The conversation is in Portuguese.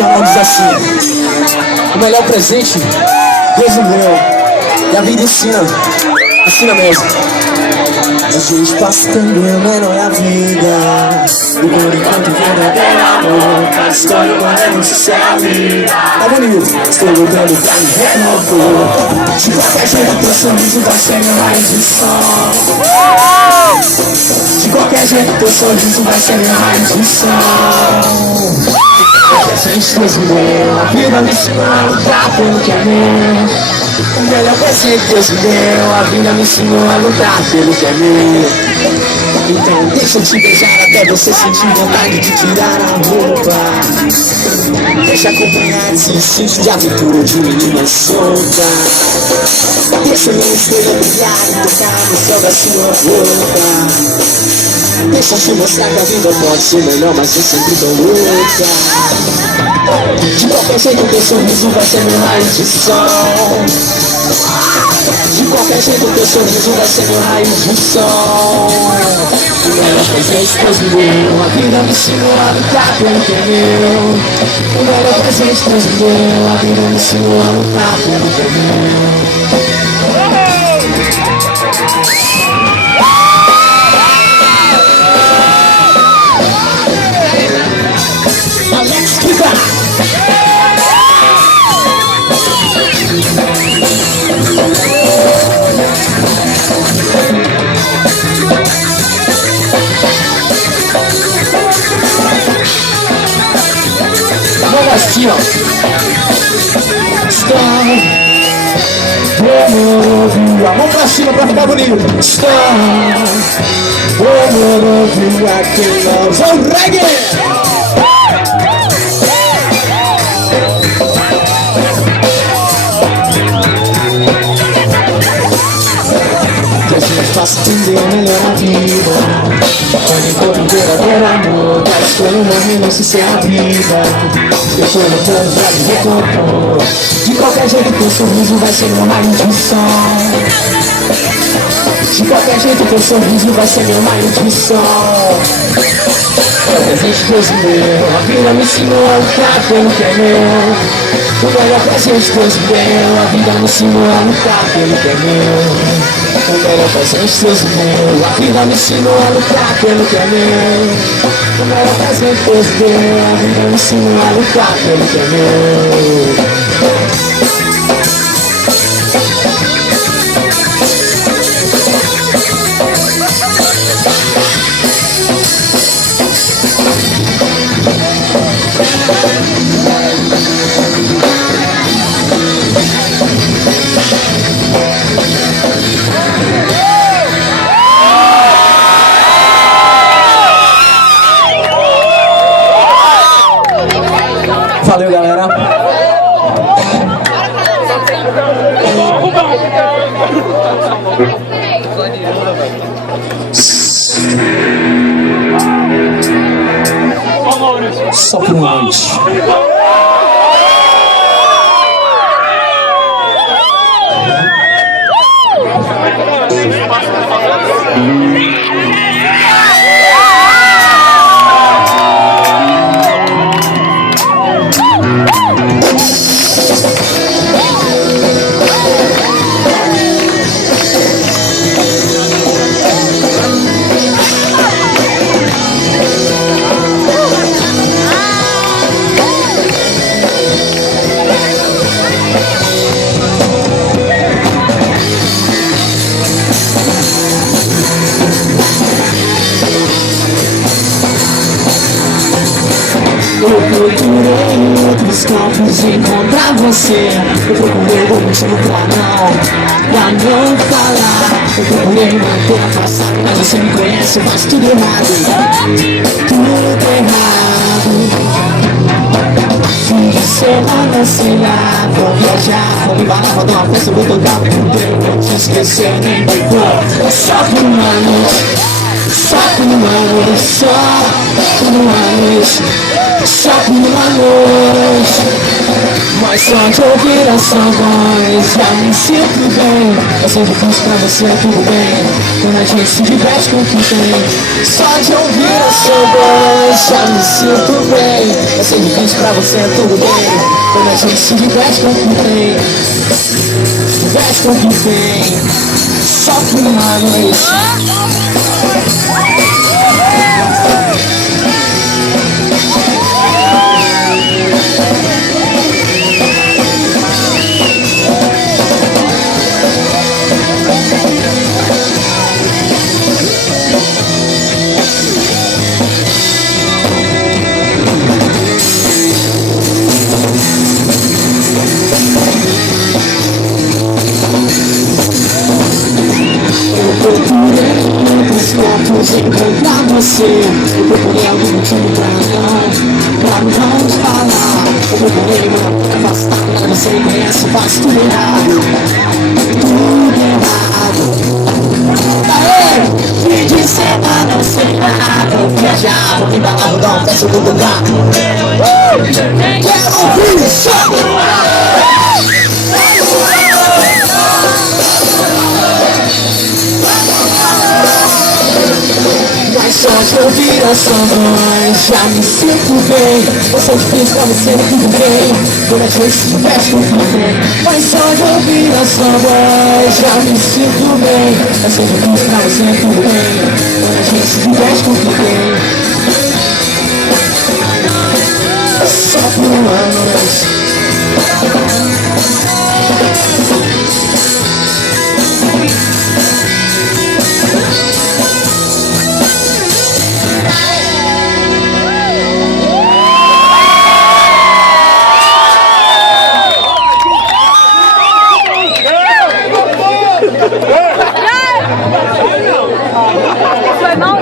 emocional diz assim: o melhor presente Deus me deu, e a vida ensina mesmo. A gente passa entendendo, mas não é a vida. E por enquanto verdadeiro amor, cada história uma denúncia se é a vida. Tá bonito, estou lutando pra me renovar. De qualquer jeito teu sorriso vai ser minha raiz de som. De qualquer jeito teu sorriso vai ser minha raiz de som. Presente Deus me deu, a vida me ensinou a lutar pelo que é meu. O melhor presente Deus me deu, a vida me ensinou a lutar pelo que é meu. Então deixa eu te beijar até você sentir vontade de tirar a roupa. Deixa acompanhar esse instinto de aventura de menina solta. Deixa minha estrela brilhar e tocar no céu da sua boca. Deixa eu te mostrar que a vida pode ser melhor, mas eu sempre dou luta. De qualquer jeito teu sorriso vai ser meu raio de sol. De qualquer jeito teu sorriso vai ser meu raio de sol. O melhor presente Deus me deu, a vida me ensinou a lutar pelo que é meu. O melhor presente Deus me deu, a vida me ensinou a lutar pelo que é meu. Vamos assim, ó. Vamos pra cima pra ficar bonito. Vamos reggae! Faço entender melhor a vida. Quando encontro um verdadeiro amor, cada escolha uma renúncia sem a vida. Eu tô lutando pra me recompor. De qualquer jeito teu sorriso vai ser meu raio de som. De qualquer jeito teu sorriso vai ser meu raio de som. É o presente Deus me deu, a vida me ensinou a lutar pelo que é meu. O melhor presente Deus me deu, a vida me ensinou a lutar pelo que é meu. O melhor presente Deus me deu, a vida me ensinou a lutar pelo que é meu. O melhor presente Deus me deu, a vida me ensinou a lutar pelo que é meu. Valeu, galera. Só por uma noite. Eu procurei em outros campos encontrar você. Eu procurei o motivo pra não falar. Eu procurei manter afastado, mas você me conhece, faz tudo errado. Tudo errado. Fim de semana sei lá, vou viajar, vou me barrar, vou dar uma festa, vou tocar pro Deus. Não te esquecer, nem me vou. É só por uma noite. Só por uma noite, só por uma noite. Só por uma noite. Mas só de ouvir a sua voz já me sinto bem. Eu sempre penso pra você, tudo bem. a gente se diverte com o que tem. Só de ouvir a sua voz já me sinto bem. Eu sei difícil pra você, tudo bem. Quando a gente se diverte com o que tem, diverte com o que tem. Só por uma noite. Encontrar você, eu procurei algum motivo pra não nos falar. Eu procurei uma afastada, você me conhece, faz tudo errado. Tudo errado. Aê, fim de semana, não sei nada. Vou viajar, vou me dar dar um festa do lugar. Quero ouvir o som. Mas só de ouvir a sua voz já me sinto bem. Eu sou difícil pra você, tudo bem. Quando a gente se diverte com o que tem. Mas só de ouvir a sua voz já me sinto bem. Eu sou difícil pra você, tudo bem. Quando a gente se diverte com o que tem. Só por uma noite. Foi mal,